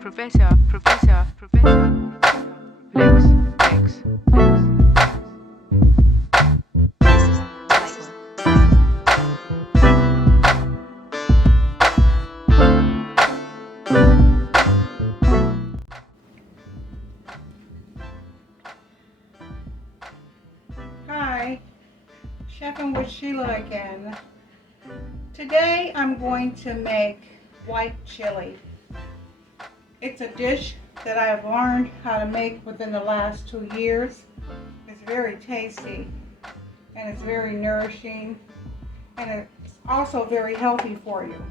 Professor, Professor, Professor, Lex, Lex, Lex. Hi, Chefing with Sheila again. Today I'm going to make white chili. It's a dish that I have learned how to make within the last 2 years. It's very tasty and it's very nourishing and it's also very healthy for you.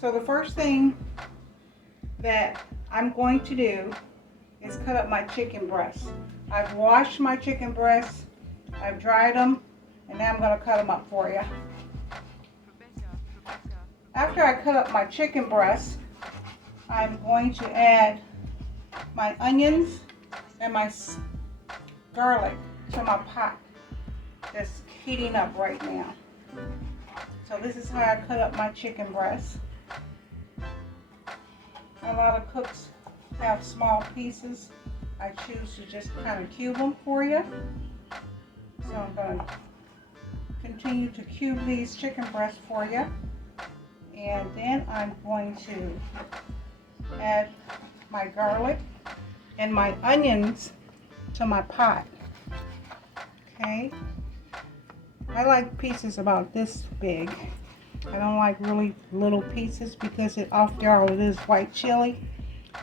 So the first thing that I'm going to do is cut up my chicken breasts. I've washed my chicken breasts, I've dried them, and now I'm going to cut them up for you. After I cut up my chicken breasts, I'm going to add my onions and my garlic to my pot that's heating up right now. So this is how I cut up my chicken breasts. A lot of cooks have small pieces. I choose to just kind of cube them for you. So I'm going to continue to cube these chicken breasts for you. And then I'm going to add my garlic and my onions to my pot. Okay. I like pieces about this big. I don't like really little pieces because after all it is white chili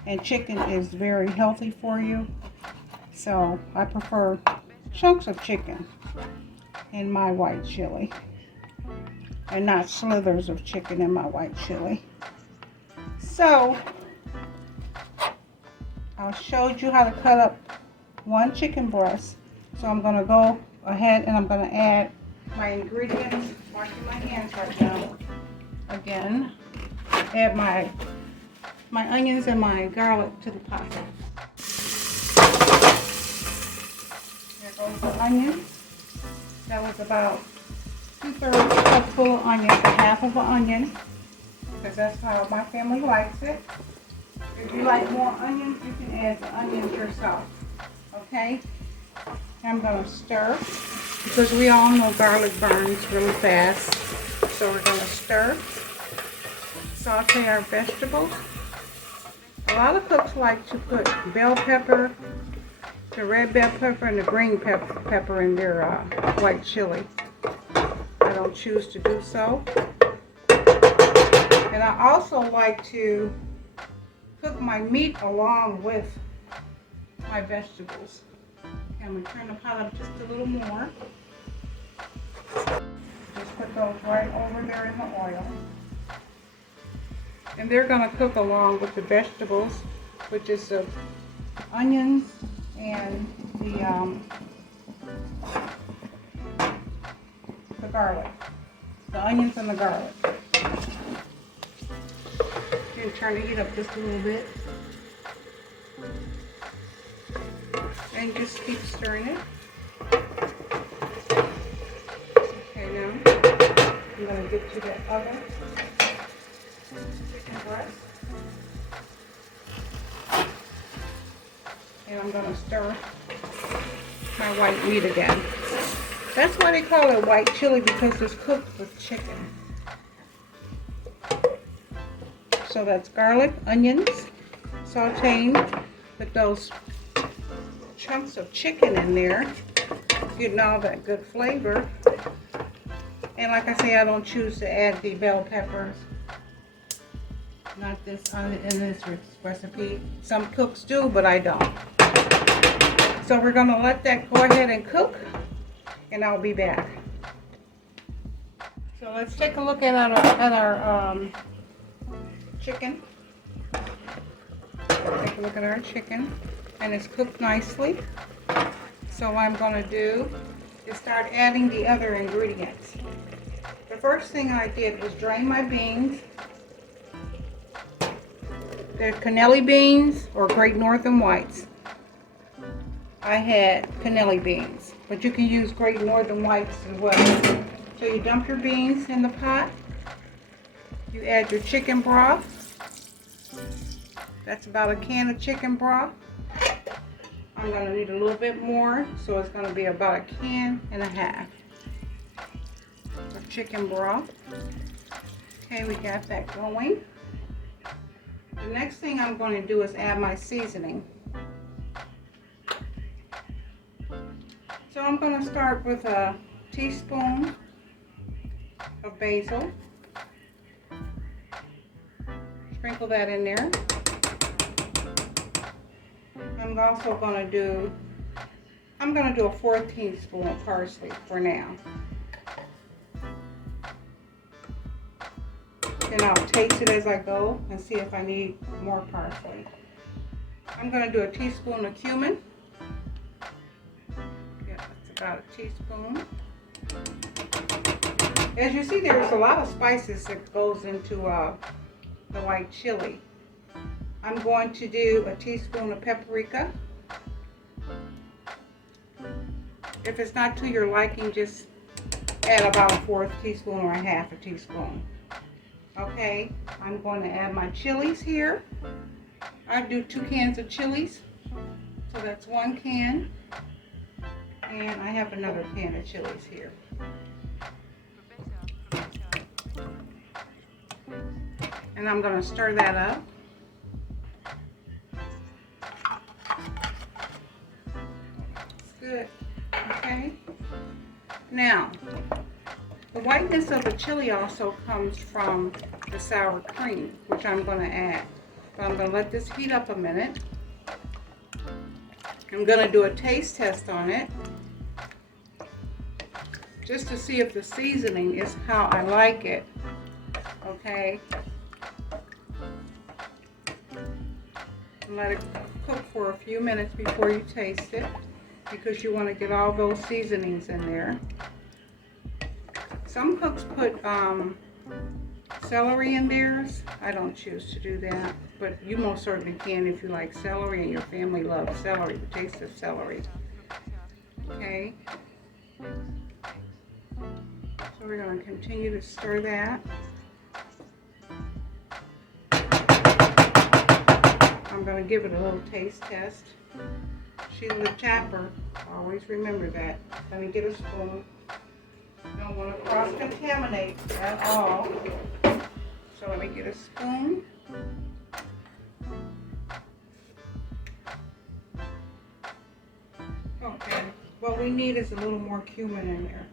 and chicken is very healthy for you. So I prefer chunks of chicken in my white chili and not slithers of chicken in my white chili. So I showed you how to cut up one chicken breast. So I'm going to go ahead and I'm going to add my ingredients. Washing my hands right now. Again, add my onions and my garlic to the pot. There goes the onions. That was about 2/3 cup full of onions, or half of an onion, because that's how my family likes it. If you like more onions, you can add the onions yourself. Okay? I'm going to stir, because we all know garlic burns really fast. So we're going to stir, saute our vegetables. A lot of cooks like to put bell pepper, the red bell pepper, and the green pepper in their white chili. I don't choose to do so. And I also like to cook my meat along with my vegetables. I'm going to turn the pot up just a little more. Just put those right over there in the oil. And they're going to cook along with the vegetables, which is the onions and the garlic. The onions and the garlic. You can turn the heat up just a little bit. And just keep stirring it. Okay, now I'm going to get to the other chicken breast. And I'm going to stir my white meat again. That's why they call it white chili, because it's cooked with chicken. So that's garlic, onions, sauteing with those chunks of chicken in there, getting all that good flavor. And like I say, I don't choose to add the bell peppers. Not this in this recipe. Some cooks do, but I don't. So we're going to let that go ahead and cook, and I'll be back. So let's take a look at our chicken. Take a look at our chicken, and it's cooked nicely. So what I'm going to do is start adding the other ingredients. The first thing I did was drain my beans. They're cannelli beans or Great Northern Whites. I had cannelli beans, but you can use Great Northern Whites as well. So you dump your beans in the pot. You add your chicken broth. That's about a can of chicken broth. I'm going to need a little bit more, so it's going to be about a can and a half of chicken broth. Okay, we got that going. The next thing I'm going to do is add my seasoning. So I'm going to start with a teaspoon of basil. Sprinkle that in there. I'm also going to do a 1/4 teaspoon of parsley for now. Then I'll taste it as I go and see if I need more parsley. I'm going to do a teaspoon of cumin. Yeah, that's about a teaspoon. As you see, there's a lot of spices that goes into the white chili. I'm going to do a teaspoon of paprika. If it's not to your liking, just add about a 1/4 teaspoon or a 1/2 teaspoon. Okay, I'm going to add my chilies here. I do 2 cans of chilies, so that's 1 can. And I have another can of chilies here. And I'm going to stir that up. Good. Okay. Now, the whiteness of the chili also comes from the sour cream, which I'm going to add. But I'm going to let this heat up a minute. I'm going to do a taste test on it, just to see if the seasoning is how I like it. Okay. And let it cook for a few minutes before you taste it, because you want to get all those seasonings in there. Some cooks put celery in theirs. I don't choose to do that, but you most certainly can if you like celery and your family loves celery, the taste of celery. Okay. So we're going to continue to stir that. I'm going to give it a little taste test. Sheila the Chopper, always remember that. Let me get a spoon. Don't want to cross-contaminate at all. So let me get a spoon. Okay, what we need is a little more cumin in there.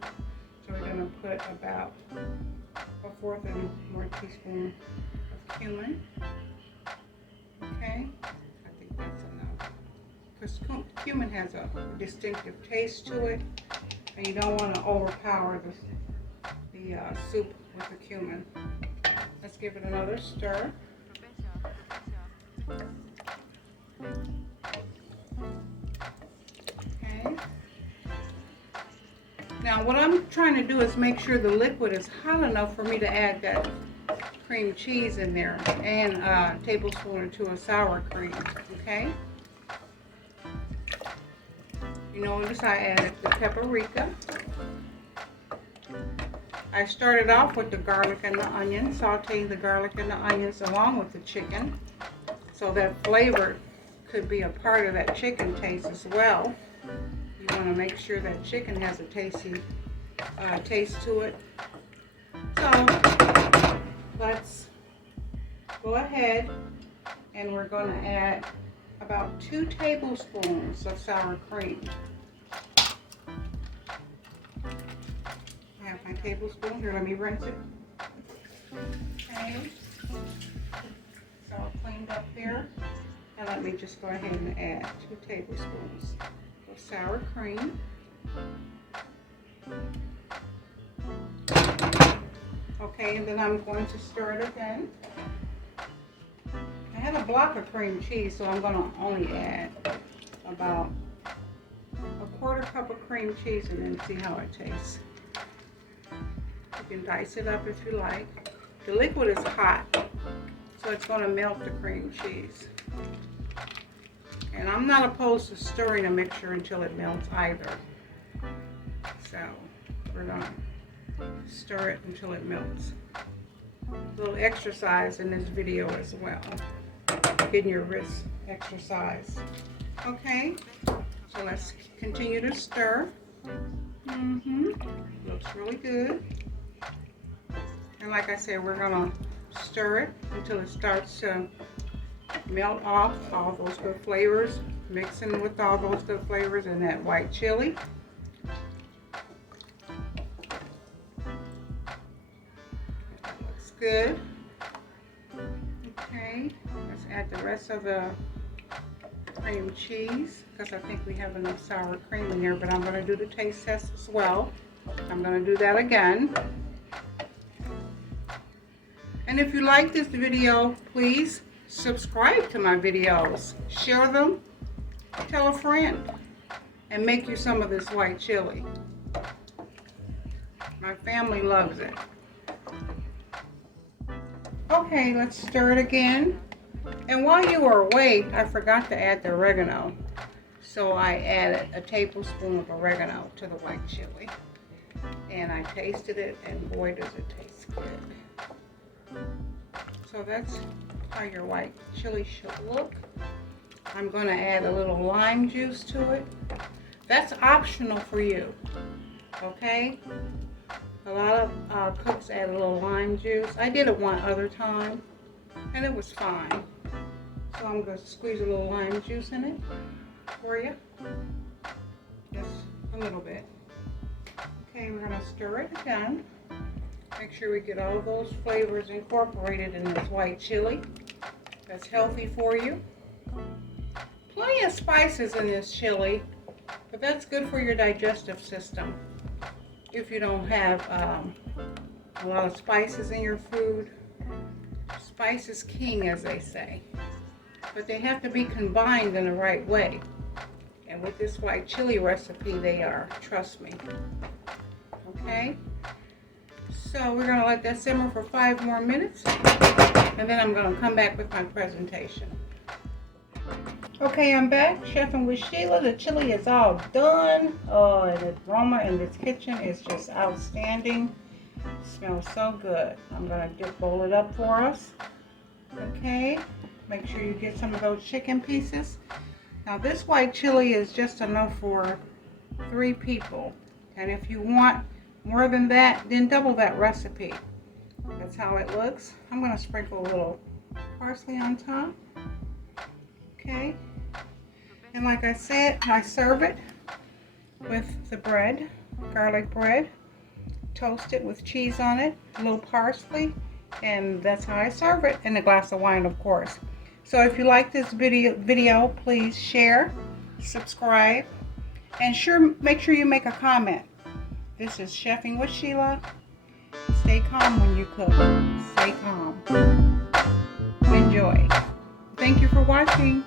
So we're going to put about a 1/4 more teaspoon of cumin. Okay, I think that's enough. Because cumin has a distinctive taste to it, and you don't want to overpower the soup with the cumin. Let's give it another stir. Okay. Now what I'm trying to do is make sure the liquid is hot enough for me to add that cream cheese in there and a tablespoon or 2 of sour cream. Okay. You notice I added the paprika. I started off with the garlic and the onion, sauteing the garlic and the onions along with the chicken, so that flavor could be a part of that chicken taste as well. You want to make sure that chicken has a tasty taste to it. So let's go ahead and we're going to add about 2 tablespoons of sour cream. I have my tablespoon here. Let me rinse it. Okay. It's all cleaned up there. And let me just go ahead and add 2 tablespoons of sour cream. Okay, and then I'm going to stir it again. I have a block of cream cheese, so I'm going to only add about a 1/4 cup of cream cheese and then see how it tastes. You can dice it up if you like. The liquid is hot, so it's going to melt the cream cheese. And I'm not opposed to stirring a mixture until it melts either. So we're going to stir it until it melts. A little exercise in this video as well. getting your wrist exercise. Okay, so let's continue to stir. Looks really good. And like I said, we're gonna stir it until it starts to melt off all those good flavors, mixing with all those good flavors and that white chili. That looks good. Okay, let's add the rest of the cream cheese because I think we have enough sour cream in here, but I'm going to do the taste test as well. I'm going to do that again. And if you like this video, please subscribe to my videos, share them, tell a friend, and make you some of this white chili. My family loves it. Okay, let's stir it again. And while you were away, I forgot to add the oregano. So I added a tablespoon of oregano to the white chili. And I tasted it, and boy does it taste good. So that's how your white chili should look. I'm going to add a little lime juice to it. That's optional for you, okay? A lot of cooks add a little lime juice. I did it one other time, and it was fine. So I'm going to squeeze a little lime juice in it for you. Just a little bit. Okay, we're going to stir it again. Make sure we get all those flavors incorporated in this white chili. That's healthy for you. Plenty of spices in this chili, but that's good for your digestive system. If you don't have a lot of spices in your food, spice is king, as they say. But they have to be combined in the right way. And with this white chili recipe, they are. Trust me. Okay? So we're going to let that simmer for 5 more minutes. And then I'm going to come back with my presentation. Okay, I'm back. Chefing with Sheila. The chili is all done. Oh, and the aroma in this kitchen is just outstanding. It smells so good. I'm going to just bowl it up for us. Okay. Make sure you get some of those chicken pieces. Now this white chili is just enough for 3 people. And if you want more than that, then double that recipe. That's how it looks. I'm going to sprinkle a little parsley on top. Okay. And like I said, I serve it with the bread, garlic bread. Toast it with cheese on it, a little parsley, and that's how I serve it, and a glass of wine, of course. So if you like this video, please share, subscribe, and make sure you make a comment. This is Chefing with Sheila. Stay calm when you cook. Stay calm. Enjoy. Thank you for watching.